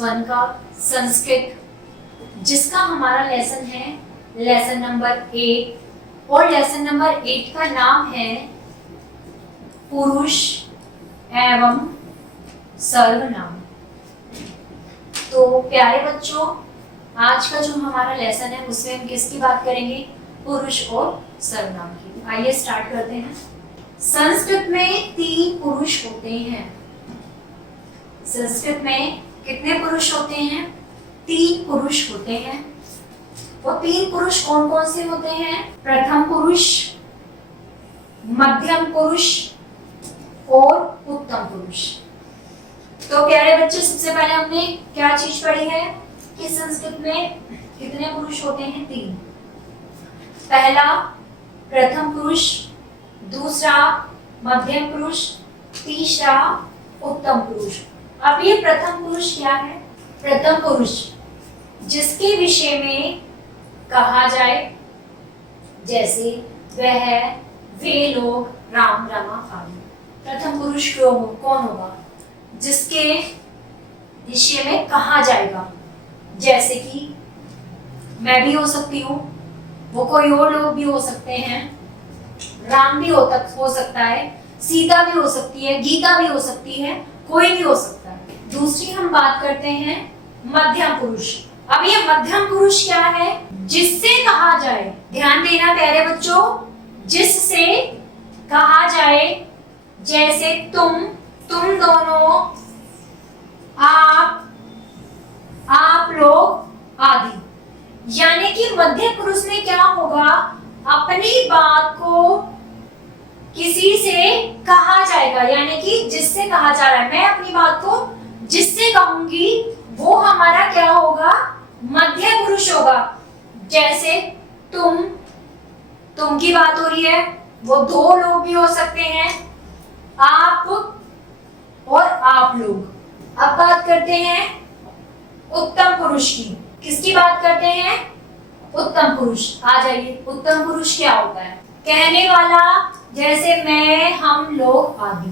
One का संस्कृत, जिसका हमारा लेसन है लेसन नंबर 8 और लेसन नंबर 8 का नाम है पुरुष एवं सर्वनाम। तो प्यारे बच्चों, आज का जो हमारा लेसन है उसमें हम किसकी बात करेंगे? पुरुष और सर्वनाम की। आइए स्टार्ट करते हैं। संस्कृत में 3 पुरुष होते हैं। संस्कृत में कितने पुरुष होते हैं? 3 पुरुष होते हैं। वो 3 पुरुष कौन कौन से होते हैं? प्रथम पुरुष, मध्यम पुरुष और उत्तम पुरुष। तो प्यारे बच्चे, सबसे पहले हमने क्या चीज पढ़ी है कि संस्कृत में कितने पुरुष होते हैं? 3। पहला प्रथम पुरुष, दूसरा मध्यम पुरुष, तीसरा उत्तम पुरुष। अब ये प्रथम पुरुष क्या है? प्रथम पुरुष जिसके विषय में कहा जाए, जैसे वह, वे लोग, राम, रमा आदि। प्रथम पुरुष कौन होगा? जिसके विषय में कहा जाएगा, जैसे कि मैं भी हो सकती हूँ, वो कोई और लोग भी हो सकते हैं, राम भी हो सकता है, सीता भी हो सकती है, गीता भी हो सकती है, कोई भी हो सकता है। दूसरी हम बात करते हैं मध्यम पुरुष। अब ये मध्यम पुरुष क्या है? जिससे कहा जाए, ध्यान देना प्यारे बच्चों, जिससे कहा जाए, जैसे तुम दोनों, आप लोग आदि। यानी कि मध्य पुरुष में क्या होगा? अपनी बात को किसी से कहा जाएगा, यानी कि जिससे कहा जा रहा है। मैं अपनी बात को जिससे कहूंगी वो हमारा क्या होगा? मध्य पुरुष होगा। जैसे तुम की बात हो रही है, वो 2 लोग भी हो सकते हैं, आप और आप लोग। अब बात करते हैं उत्तम पुरुष की। किसकी बात करते हैं? उत्तम पुरुष। आ जाइए, उत्तम पुरुष क्या होता है? कहने वाला, जैसे मैं, हम लोग आदि।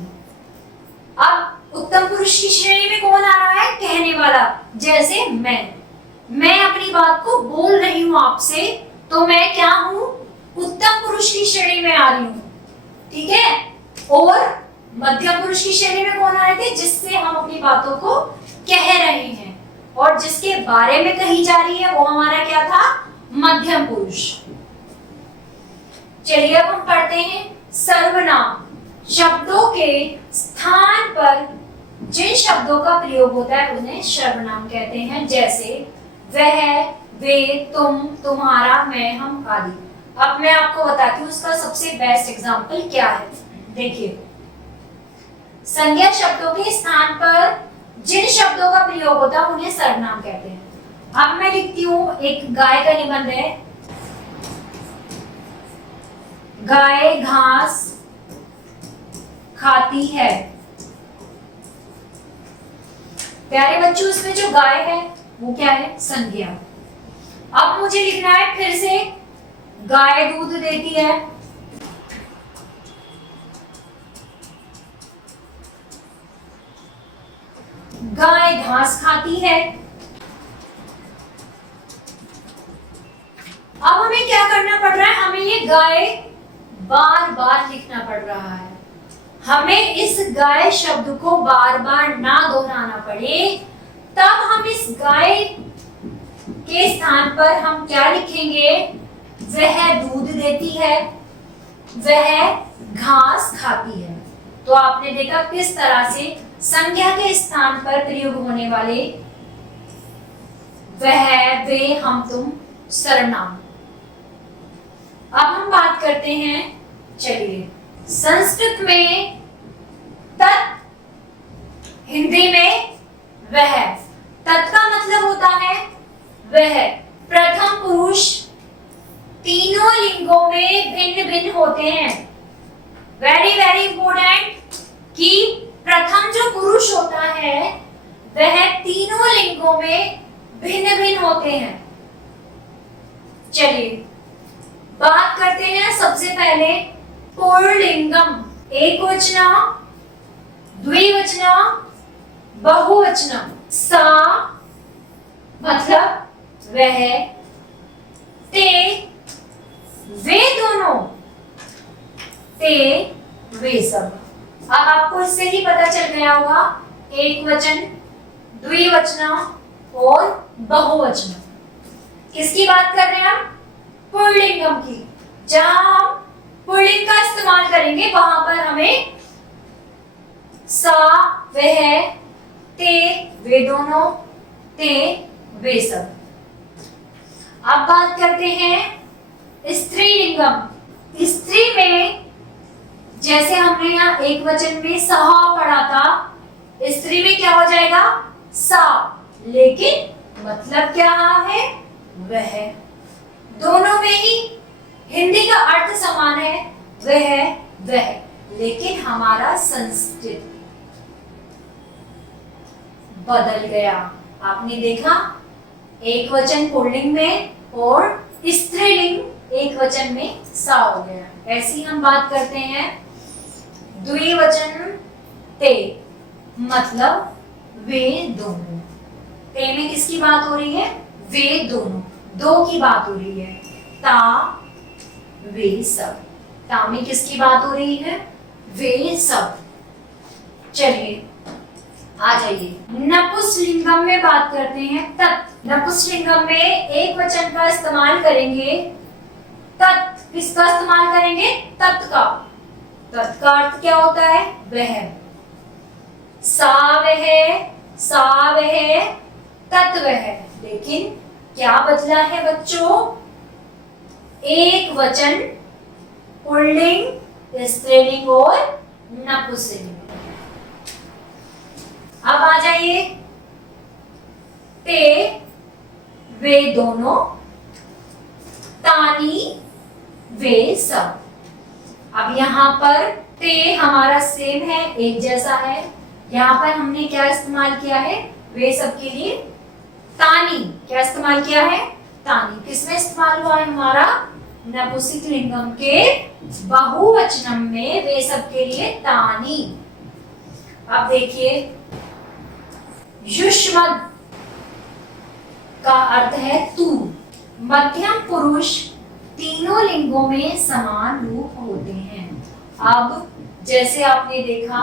अब उत्तम पुरुष की श्रेणी में कौन आ रहा है? कहने वाला, जैसे मैं अपनी बात को बोल रही हूं आपसे, तो मैं क्या हूं? उत्तम पुरुष की श्रेणी में आ रही हूं। ठीक है। और मध्यम पुरुष की श्रेणी में कौन आ रहे थे? जिससे हम अपनी बातों को कह रहे हैं और जिसके बारे में कही जा रही है, वो हमारा क्या था? मध्यम पुरुष। चलिए अब हम पढ़ते हैं सर्वनाम। शब्दों के स्थान पर जिन शब्दों का प्रयोग होता है उन्हें सर्वनाम कहते हैं, जैसे वह, वे, तुम, तुम्हारा, मैं, हम आदि। अब मैं आपको बताती हूँ उसका सबसे बेस्ट एग्जांपल क्या है। देखिए, संज्ञा शब्दों के स्थान पर जिन शब्दों का प्रयोग होता है उन्हें सर्वनाम कहते हैं। अब मैं लिखती हूँ, एक गाय का निबंध है। गाय घास खाती है। प्यारे बच्चों, इसमें जो गाय है वो क्या है? संज्ञा। अब मुझे लिखना है फिर से, गाय दूध देती है, गाय घास खाती है। अब हमें क्या करना पड़ रहा है? हमें ये गाय बार बार लिखना पड़ रहा है। हमें इस गाय शब्द को बार बार ना दोहराना पड़े, तब हम इस गाय के स्थान पर हम क्या लिखेंगे? वह दूध देती है, वह घास खाती है। तो आपने देखा किस तरह से संज्ञा के स्थान पर प्रयोग होने वाले वह, वे, हम, तुम सर्वनाम। अब हम बात करते हैं, चलिए, संस्कृत में तत्, हिंदी में वह। तत् का मतलब होता है वह। प्रथम पुरुष तीनों लिंगों में भिन्न भिन्न होते हैं। वेरी वेरी इंपॉर्टेंट कि प्रथम जो पुरुष होता है वह तीनों लिंगों में भिन्न भिन्न होते हैं। चलिए बात करते हैं सबसे पहले पुल्लिंगम, एकवचन, द्विवचन, बहुवचन। सा, मतलब वह, ते, वे दोनों, ते, वे सब। अब आपको इससे ही पता चल गया होगा एक वचन, द्विवचन और बहुवचन। किसकी बात कर रहे हैं हम? पुल्लिंगम की। जहां हम पुल्लिंग का इस्तेमाल करेंगे वहां पर हमें सा, वह, ते, वे दोनों, ते, वे सब। अब बात करते हैं स्त्रीलिंगम। स्त्री में जैसे हमने यहाँ एक वचन में सहा पढ़ा था, स्त्री में क्या हो जाएगा? सा, लेकिन मतलब क्या है? वह। दोनों में ही हिंदी का अर्थ समान है, वह, लेकिन हमारा संस्कृत बदल गया। आपने देखा, एक वचन पुल्लिंग में और स्त्रीलिंग एक वचन में सा हो गया। ऐसी हम बात करते हैं द्विवचन ते, मतलब वे दोनों। ते में किसकी बात हो रही है? वे दोनों, दो की बात हो रही है। ता, वे सब। ता में किसकी बात हो रही है? वे सब। चलिए आ जाइए, नपुंसकलिंगम में बात करते हैं तत्। नपुंसकलिंगम में एक वचन का इस्तेमाल करेंगे तत्। किसका इस्तेमाल करेंगे? तत् का। तत् का अर्थ क्या होता है? वह। सा वह, तत् वह। लेकिन क्या बदला है बच्चों? एक वचन पुल्लिंग, स्त्रीलिंग और नपुंसकलिंग। अब आ जाइए, ते, वे दोनों, तानी, वे सब। अब यहाँ पर ते हमारा सेम है, एक जैसा है। यहाँ पर हमने क्या इस्तेमाल किया है? वे सब के लिए तानी। क्या इस्तेमाल किया है? तानी। किसमें इस्तेमाल हुआ है हमारा? नपुंसकलिंगम के बहुवचनम में वे सब के लिए तानी। अब देखिए, युष्मद् का अर्थ है तू। मध्यम पुरुष तीनों लिंगों में समान रूप होते हैं। अब जैसे आपने देखा,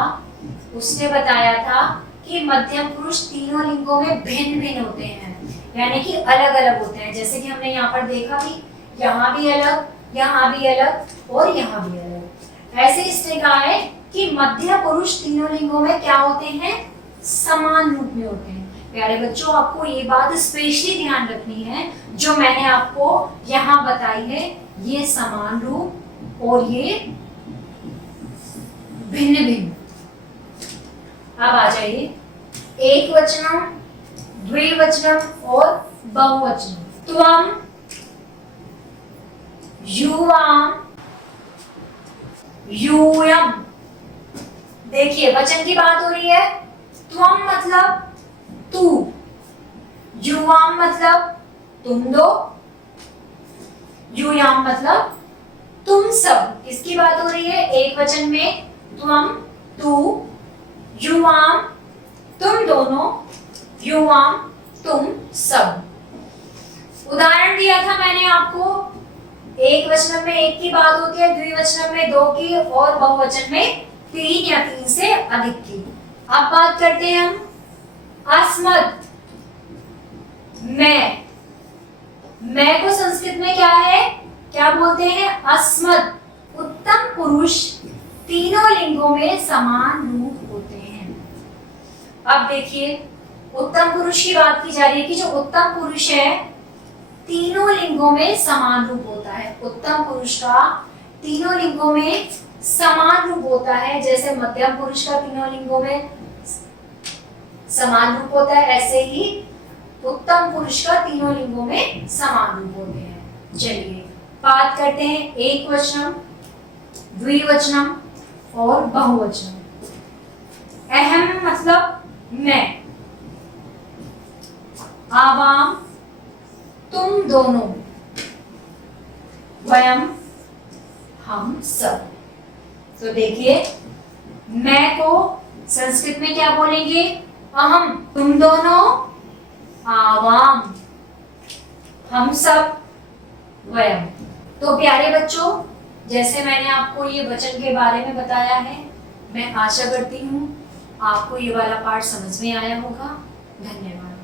उसने बताया था कि मध्यम पुरुष तीनों लिंगों में भिन्न भिन्न होते हैं, यानी कि अलग अलग होते हैं। जैसे कि हमने यहाँ पर देखा भी, यहाँ भी अलग, यहाँ भी अलग और यहाँ भी अलग। ऐसे इसने कहा है कि मध्य पुरुष तीनों लिंगों में क्या होते हैं? समान रूप में होते हैं। प्यारे बच्चों, आपको ये बात स्पेशली ध्यान रखनी है, जो मैंने आपको यहाँ बताई है, ये समान रूप और ये भिन्न भिन्न। अब आ जाइए, एक वचनम, द्विवचनम और बहुवचनम। त्वम, युवाम, यूयम। देखिए, वचन की बात हो रही है। त्वम मतलब तू, युवाम मतलब तुम दो, यूयाम मतलब तुम सब। किसकी बात हो रही है? एक वचन में त्वम, तू, युवाम तुम दोनों, युवाम तुम सब। उदाहरण दिया था मैंने आपको, एक वचन में एक की बात होती है, द्विवचन में दो की और बहुवचन में तीन या तीन से अधिक की। अब बात करते हैं हम अस्मत्, मैं को संस्कृत में क्या है? क्या बोलते हैं? अस्मत्। उत्तम पुरुष तीनों लिंगों में समान रूप होते हैं। अब देखिए, उत्तम पुरुष की बात की जा रही है कि जो उत्तम पुरुष है तीनों लिंगों में समान रूप होता है। उत्तम पुरुष का तीनों लिंगों में समान रूप होता है। जैसे मध्यम पुरुष का तीनों लिंगों में समान रूप होता है, ऐसे ही उत्तम पुरुष का तीनों लिंगों में समान रूप होते हैं। चलिए बात करते हैं एक वचनम, द्विवचनम और बहुवचनम। अहम मतलब मैं, आवाम तुम दोनों, वयम हम सब। तो देखिए, मैं को संस्कृत में क्या बोलेंगे? अहम तुम दोनों, आवाम, हम सब, वयम। तो प्यारे बच्चों, जैसे मैंने आपको ये वचन के बारे में बताया है, मैं आशा करती हूँ आपको ये वाला पार्ट समझ में आया होगा। धन्यवाद।